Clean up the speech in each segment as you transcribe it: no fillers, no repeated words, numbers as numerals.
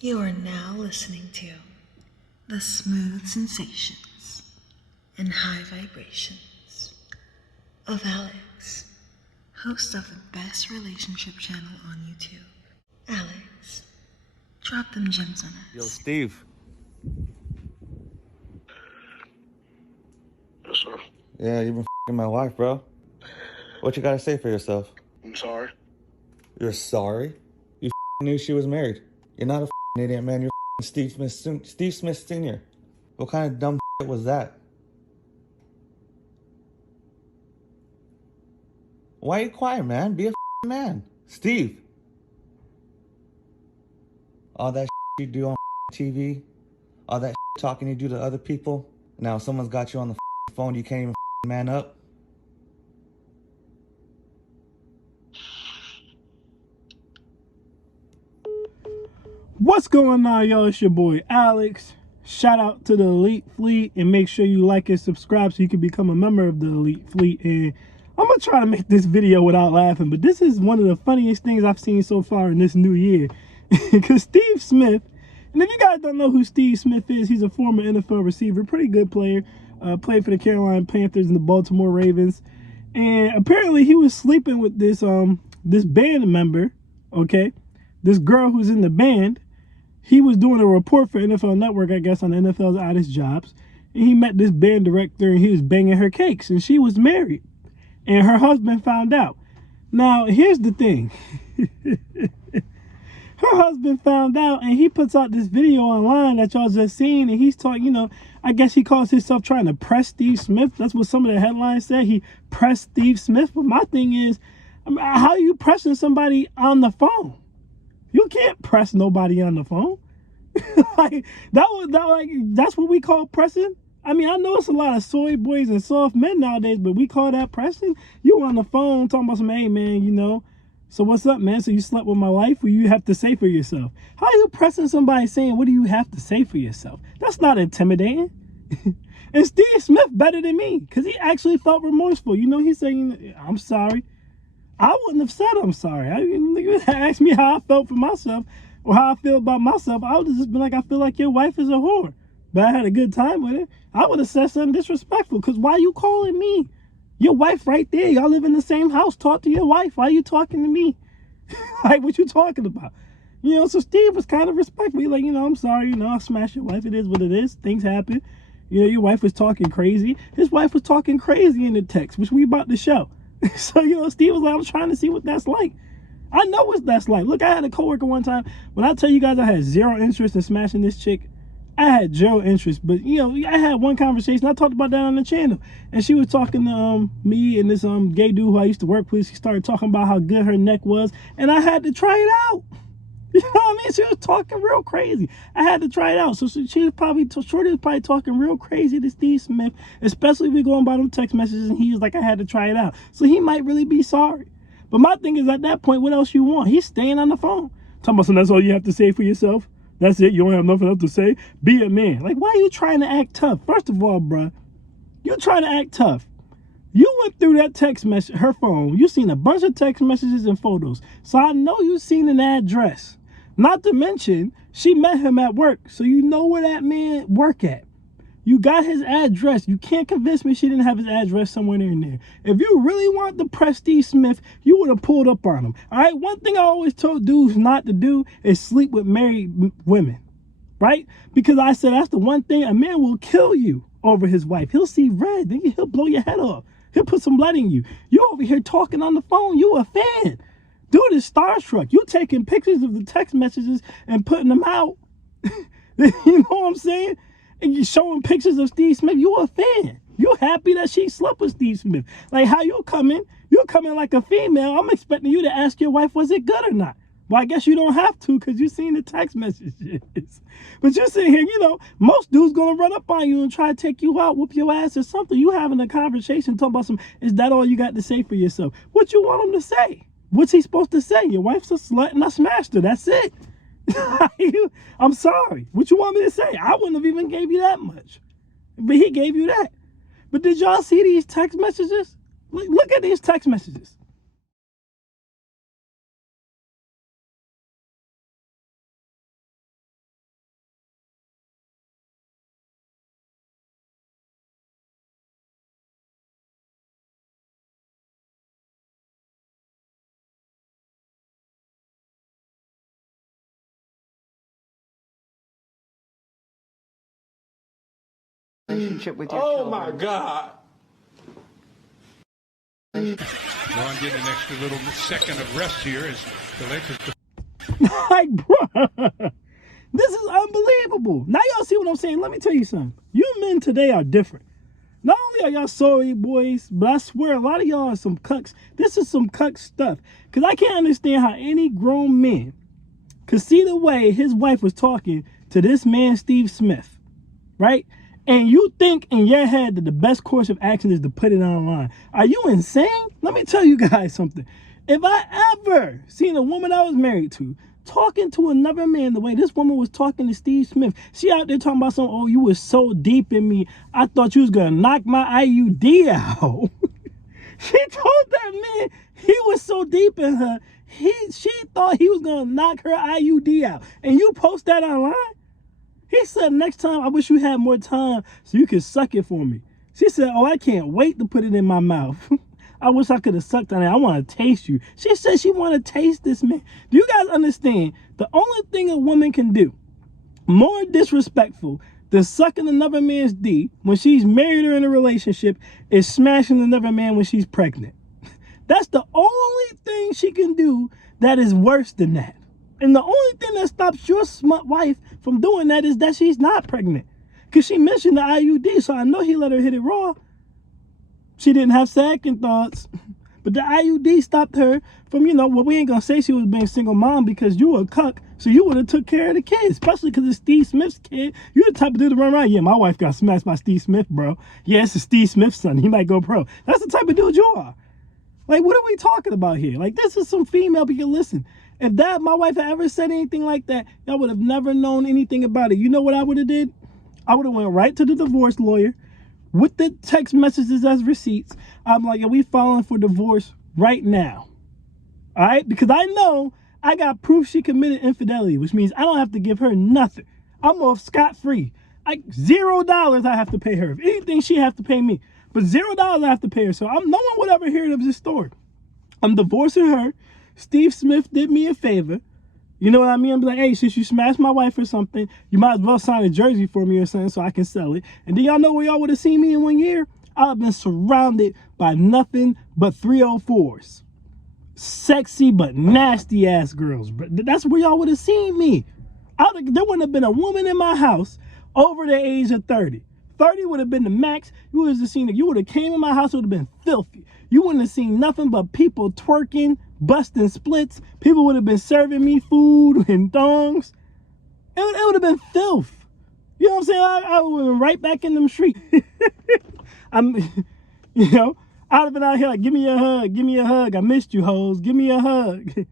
You are now listening to the smooth sensations and high vibrations of Alex, host of the best relationship channel on YouTube. Alex, drop them gems on us. Yo, Steve. Yes, sir. Yeah, you've been f***ing my wife, bro. What you gotta say for yourself? I'm sorry. You're sorry? You knew she was married. You're not a idiot, man. You're Steve Smith Sr. What kind of dumb was that? Why are you quiet, man? Be a man. Steve. All that you do on TV, all that talking you do to other people. Now someone's got you on the phone, you can't even man up. What's going on, y'all? It's your boy Alex. Shout out to the Elite Fleet, and make sure you like and subscribe so you can become a member of the Elite Fleet. And I'm gonna try to make this video without laughing, but this is one of the funniest things I've seen so far in this new year. Because Steve Smith, and if you guys don't know who Steve Smith is, he's a former NFL receiver, pretty good player, played for the Carolina Panthers and the Baltimore Ravens. And apparently he was sleeping with this this band member, okay? This girl who's in the band. He was doing a report for NFL Network, I guess, on NFL's Oddest Jobs. And he met this band director and he was banging her cakes. And she was married. And her husband found out. Now, here's the thing. Her husband found out and he puts out this video online that y'all just seen. And he's talking, you know, I guess he calls himself trying to press Steve Smith. That's what some of the headlines said. He pressed Steve Smith. But my thing is, I mean, how are you pressing somebody on the phone? You can't press nobody on the phone. Like that's what we call pressing. I mean, I know it's a lot of soy boys and soft men nowadays, but we call that pressing. You on the phone talking about some, hey man, you know, so what's up, man? So you slept with my wife? What you have to say for yourself? How are you pressing somebody saying, what do you have to say for yourself? That's not intimidating. And Steve Smith better than me because he actually felt remorseful. You know, he's saying, I'm sorry. I wouldn't have said I'm sorry. You asked me how I felt for myself or how I feel about myself. I would have just been like, I feel like your wife is a whore. But I had a good time with it. I would have said something disrespectful because why you calling me? Your wife right there. Y'all live in the same house. Talk to your wife. Why are you talking to me? Like, what you talking about? You know, so Steve was kind of respectful. He's like, you know, I'm sorry. You know, I smashed your wife. It is what it is. Things happen. You know, your wife was talking crazy. His wife was talking crazy in the text, which we about to show. So, you know, Steve was like, I'm trying to see what that's like. I know what that's like. Look, I had a coworker one time. When I tell you guys I had zero interest in smashing this chick, I had zero interest. But, you know, I had one conversation. I talked about that on the channel. And she was talking to me and this gay dude who I used to work with. She started talking about how good her neck was. And I had to try it out. You know what I mean? She was talking real crazy. I had to try it out. So she was probably, Shorty was probably talking real crazy to Steve Smith, especially if we going by them text messages and he was like, I had to try it out. So he might really be sorry. But my thing is, at that point, what else you want? He's staying on the phone. Talking about, so that's all you have to say for yourself? That's it? You don't have nothing else to say? Be a man. Like, why are you trying to act tough? First of all, bruh, you're trying to act tough. You went through that text message, her phone. You seen a bunch of text messages and photos. So I know you seen an address. Not to mention, she met him at work. So you know where that man work at. You got his address. You can't convince me she didn't have his address somewhere in there. If you really want to press Steve Smith, you would have pulled up on him. All right, one thing I always told dudes not to do is sleep with married women. Right? Because I said that's the one thing, a man will kill you over his wife. He'll see red. Then he'll blow your head off. He'll put some lead in you. You over here talking on the phone. You a fan. Dude is starstruck. You taking pictures of the text messages and putting them out. You know what I'm saying? And you showing pictures of Steve Smith. You a fan. You happy that she slept with Steve Smith. Like, how you coming? You coming like a female. I'm expecting you to ask your wife, was it good or not? Well, I guess you don't have to because you seen the text messages. But you're sitting here, you know, most dudes going to run up on you and try to take you out, whoop your ass or something. You having a conversation, talking about some, is that all you got to say for yourself? What you want him to say? What's he supposed to say? Your wife's a slut and I smashed her. That's it. I'm sorry. What you want me to say? I wouldn't have even gave you that much. But he gave you that. But did y'all see these text messages? Look at these text messages. relationship with your Oh children. my God. Go and get an extra little second of rest here as the Lakers. Like, bruh, this is unbelievable. Now y'all see what I'm saying? Let me tell you something. You men today are different. Not only are y'all sorry boys, but I swear a lot of y'all are some cucks. This is some cuck stuff. Because I can't understand how any grown man could see the way his wife was talking to this man, Steve Smith, right? And you think in your head that the best course of action is to put it online. Are you insane? Let me tell you guys something. If I ever seen a woman I was married to talking to another man the way this woman was talking to Steve Smith, she out there talking about some, oh, you was so deep in me, I thought you was gonna knock my IUD out. She told that man he was so deep in her, she thought he was gonna knock her IUD out. And you post that online? He said, next time, I wish you had more time so you could suck it for me. She said, oh, I can't wait to put it in my mouth. I wish I could have sucked on it. I want to taste you. She said she want to taste this man. Do you guys understand? The only thing a woman can do more disrespectful than sucking another man's D when she's married or in a relationship is smashing another man when she's pregnant. That's the only thing she can do that is worse than that. And the only thing that stops your smut wife from doing that is that she's not pregnant. Because she mentioned the IUD, so I know he let her hit it raw. She didn't have second thoughts. But the IUD stopped her from, well, we ain't going to say she was being single mom because you were a cuck, so you would have took care of the kids, especially because it's Steve Smith's kid. You're the type of dude to run around, yeah, my wife got smashed by Steve Smith, bro. Yeah, it's a Steve Smith son. He might go pro. That's the type of dude you are. Like, what are we talking about here? Like, this is some female, because listen, if my wife had ever said anything like that, y'all would have never known anything about it. You know what I would have did? I would have went right to the divorce lawyer with the text messages as receipts. I'm like, are we filing for divorce right now? All right? Because I know I got proof she committed infidelity, which means I don't have to give her nothing. I'm off scot-free. Like $0 I have to pay her. If anything, she have to pay me. But $0 I have to pay her. So no one would ever hear of this story. I'm divorcing her. Steve Smith did me a favor. You know what I mean? I'm like, hey, since you smashed my wife or something, you might as well sign a jersey for me or something so I can sell it. And do y'all know where y'all would have seen me in 1 year? I'd have been surrounded by nothing but 304s. Sexy but nasty ass girls. That's where y'all would have seen me. There wouldn't have been a woman in my house over the age of 30. 30 would have been the max. You would have seen it. You would have came in my house, it would have been filthy. You wouldn't have seen nothing but people twerking, busting splits. People would have been serving me food and thongs. It would have been filth. You know what I'm saying? I would have been right back in them streets. I'd have been out here like, give me a hug, give me a hug. I missed you, hoes. Give me a hug.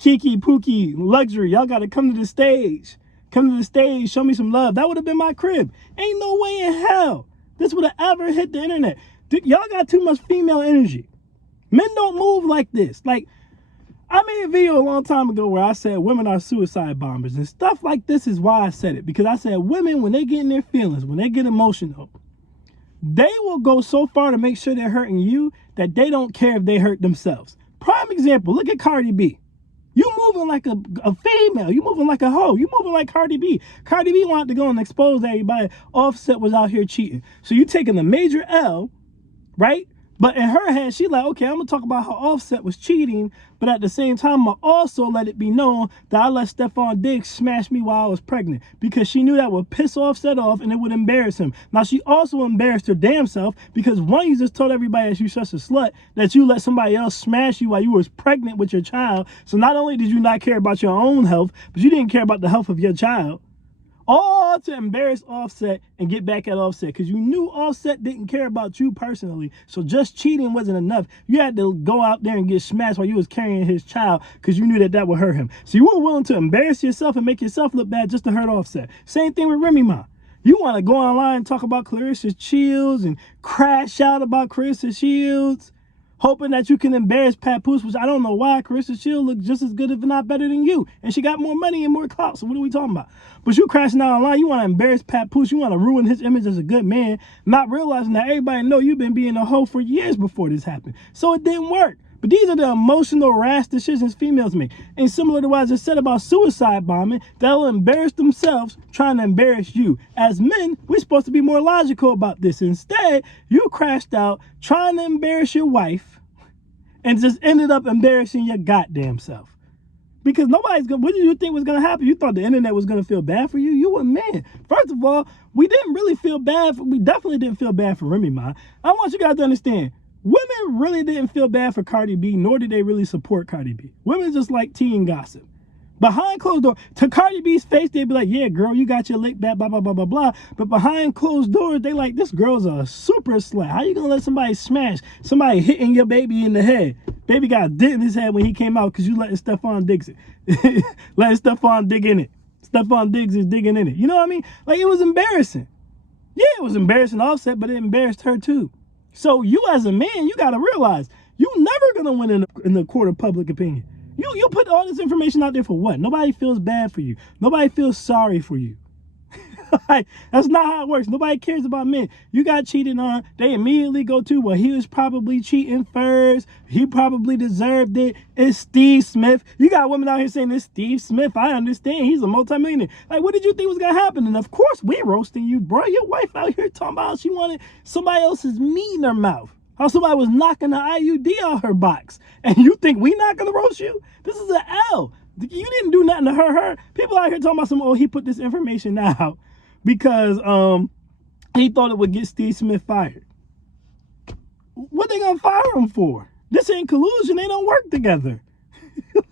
Kiki, Pookie, luxury. Y'all got to come to the stage. Come to the stage, show me some love. That would have been my crib. Ain't no way in hell this would have ever hit the internet. Y'all got too much female energy. Men don't move like this. Like, I made a video a long time ago where I said women are suicide bombers. And stuff like this is why I said it. Because I said women, when they get in their feelings, when they get emotional, they will go so far to make sure they're hurting you that they don't care if they hurt themselves. Prime example, look at Cardi B. You moving like a female. You moving like a hoe. You moving like Cardi B. Cardi B wanted to go and expose everybody. Offset was out here cheating. So you taking a major L, right? But in her head, she like, okay, I'm going to talk about how Offset was cheating, but at the same time, I'm going to also let it be known that I let Stephon Diggs smash me while I was pregnant, because she knew that would piss Offset off and it would embarrass him. Now, she also embarrassed her damn self because, one, you just told everybody that you're such a slut that you let somebody else smash you while you was pregnant with your child. So not only did you not care about your own health, but you didn't care about the health of your child. All to embarrass Offset and get back at Offset, because you knew Offset didn't care about you personally. So just cheating wasn't enough. You had to go out there and get smashed while you was carrying his child because you knew that would hurt him. So you were willing to embarrass yourself and make yourself look bad just to hurt Offset. Same thing with Remy Ma. You want to go online and talk about Clarissa Shields and crash out about Clarissa Shields, hoping that you can embarrass Papoose, which I don't know why. Clarissa Shields looked just as good, if not better than you. And she got more money and more clout. So what are we talking about? But you crashing out online, you want to embarrass Papoose. You want to ruin his image as a good man, not realizing that everybody know you've been being a hoe for years before this happened. So it didn't work. But these are the emotional, rash decisions females make. And similar to what I just said about suicide bombing, they'll embarrass themselves trying to embarrass you. As men, we're supposed to be more logical about this. Instead, you crashed out trying to embarrass your wife and just ended up embarrassing your goddamn self. Because nobody's gonna, what did you think was gonna happen? You thought the internet was gonna feel bad for you? You were man. First of all, we didn't really feel bad we definitely didn't feel bad for Remy Ma. I want you guys to understand, women really didn't feel bad for Cardi B, nor did they really support Cardi B. Women just like tea and gossip. Behind closed doors, to Cardi B's face, they'd be like, yeah, girl, you got your lick back, blah, blah, blah, blah, blah. But behind closed doors, they like, this girl's a super slut. How you gonna let somebody smash, somebody hitting your baby in the head? Baby got a dent in his head when he came out because you letting Stephon Diggs it. Letting Stephon dig in it. Stephon Diggs is digging in it. You know what I mean? Like, it was embarrassing. Yeah, it was embarrassing Offset, but it embarrassed her too. So you as a man, you got to realize, you're never going to win in the court of public opinion. You put all this information out there for what? Nobody feels bad for you. Nobody feels sorry for you. Like, that's not how it works. Nobody cares about men. You got cheated on. They immediately go to, well, he was probably cheating first. He probably deserved it. It's Steve Smith. You got women out here saying it's Steve Smith. I understand. He's a multimillionaire. Like, what did you think was going to happen? And of course, we're roasting you, bro. Your wife out here talking about how she wanted somebody else's meat in her mouth. How somebody was knocking the IUD out her box. And you think we not going to roast you? This is an L. You didn't do nothing to hurt her. People out here talking about some, oh, he put this information out because he thought it would get Steve Smith fired. What they gonna fire him for? This ain't collusion. They don't work together.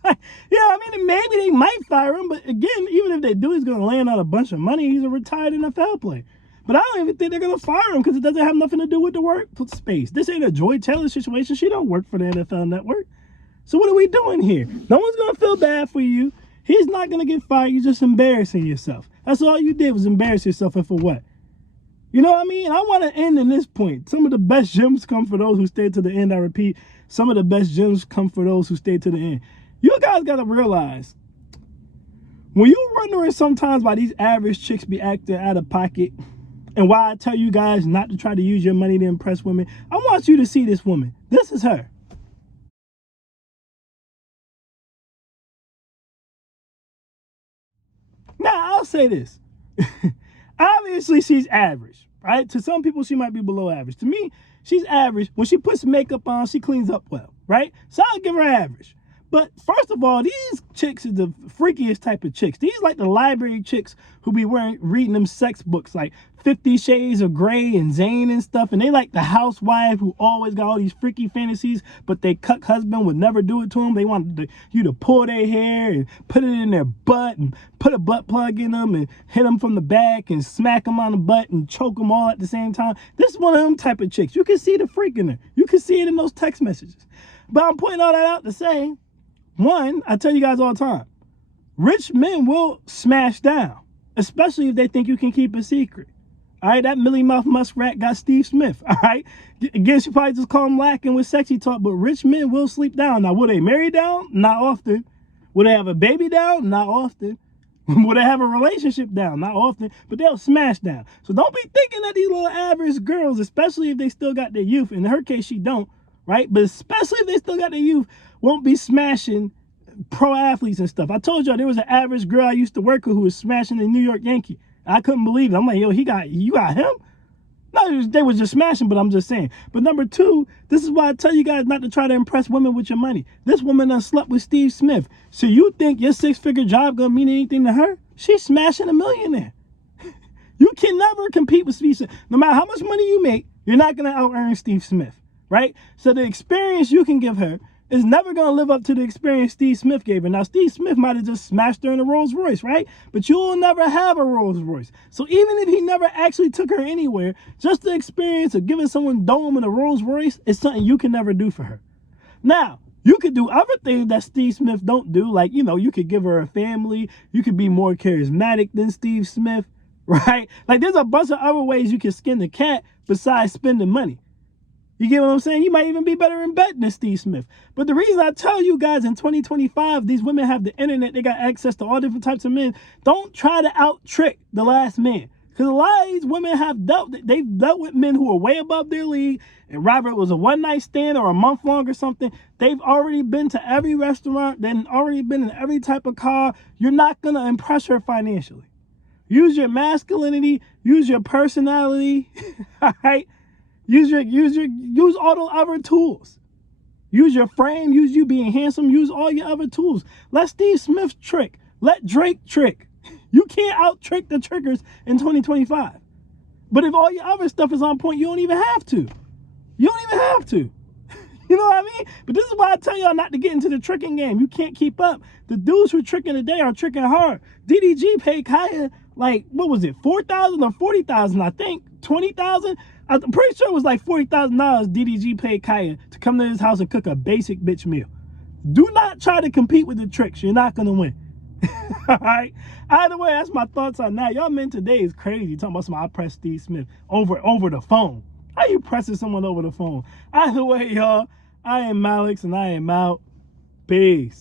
Yeah, I mean, maybe they might fire him, but again, even if they do, he's gonna land out a bunch of money. He's a retired NFL player. But I don't even think they're gonna fire him because it doesn't have nothing to do with the work space. This ain't a Joy Taylor situation. She don't work for the NFL Network. So what are we doing here? No one's gonna feel bad for you. He's not gonna get fired. You're just embarrassing yourself. That's all you did was embarrass yourself, and for what? You know what I mean? I want to end in this point. Some of the best gems come for those who stay to the end. I repeat, some of the best gems come for those who stay to the end. You guys got to realize, when you're wondering sometimes why these average chicks be acting out of pocket and why I tell you guys not to try to use your money to impress women, I want you to see this woman. This is her. Now, I'll say this. Obviously, she's average, right? To some people, she might be below average. To me, she's average. When she puts makeup on, she cleans up well, right? So I'll give her average. But first of all, these chicks are the freakiest type of chicks. These like the library chicks who be reading them sex books like 50 Shades of Grey and Zane and stuff. And they like the housewife who always got all these freaky fantasies, but their cuck husband would never do it to them. They wanted you to pull their hair and put it in their butt and put a butt plug in them and hit them from the back and smack them on the butt and choke them all at the same time. This is one of them type of chicks. You can see the freak in her. You can see it in those text messages. But I'm pointing all that out to say, one, I tell you guys all the time, rich men will smash down, especially if they think you can keep a secret. All right, that Millie Mouth Muskrat got Steve Smith. All right, again, she probably just call him lacking with sexy talk, but rich men will sleep down. Now, will they marry down? Not often. Will they have a baby down? Not often. Will they have a relationship down? Not often, but they'll smash down. So don't be thinking that these little average girls, especially if they still got their youth, in her case, she don't, right? But especially if they still got their youth, won't be smashing pro athletes and stuff. I told y'all there was an average girl I used to work with who was smashing the New York Yankee. I couldn't believe it. I'm like, yo, you got him? No, they was just smashing, but I'm just saying. But number two, this is why I tell you guys not to try to impress women with your money. This woman done slept with Steve Smith. So you think your 6-figure job gonna mean anything to her? She's smashing a millionaire. You can never compete with Steve Smith. No matter how much money you make, you're not gonna out-earn Steve Smith, right? So the experience you can give her is never going to live up to the experience Steve Smith gave her. Now, Steve Smith might have just smashed her in a Rolls Royce, right? But you'll never have a Rolls Royce. So even if he never actually took her anywhere, just the experience of giving someone dome in a Rolls Royce is something you can never do for her. Now, you could do other things that Steve Smith don't do. Like, you know, you could give her a family. You could be more charismatic than Steve Smith, right? Like, there's a bunch of other ways you can skin the cat besides spending money. You get what I'm saying? You might even be better in bed than Steve Smith. But the reason I tell you guys in 2025, these women have the internet. They got access to all different types of men. Don't try to out-trick the last man. Because a lot of these women they've dealt with men who are way above their league, and Robert was a one-night stand or a month long or something. They've already been to every restaurant, they've already been in every type of car. You're not going to impress her financially. Use your masculinity, use your personality, all right? Use all those other tools. Use your frame, use you being handsome, use all your other tools. Let Steve Smith trick. Let Drake trick. You can't out-trick the trickers in 2025. But if all your other stuff is on point, you don't even have to. You don't even have to. You know what I mean? But this is why I tell y'all not to get into the tricking game. You can't keep up. The dudes who are tricking today are tricking hard. DDG paid Kaya, like, what was it, $4,000 or $40,000, I think? $20,000? I'm pretty sure it was like $40,000 DDG paid Kaya to come to his house and cook a basic bitch meal. Do not try to compete with the tricks. You're not going to win. All right? Either way, that's my thoughts on that. Y'all men today is crazy. Talking about somebody I pressed Steve Smith over the phone. How you pressing someone over the phone? Either way, y'all, I am Malix and I am out. Peace.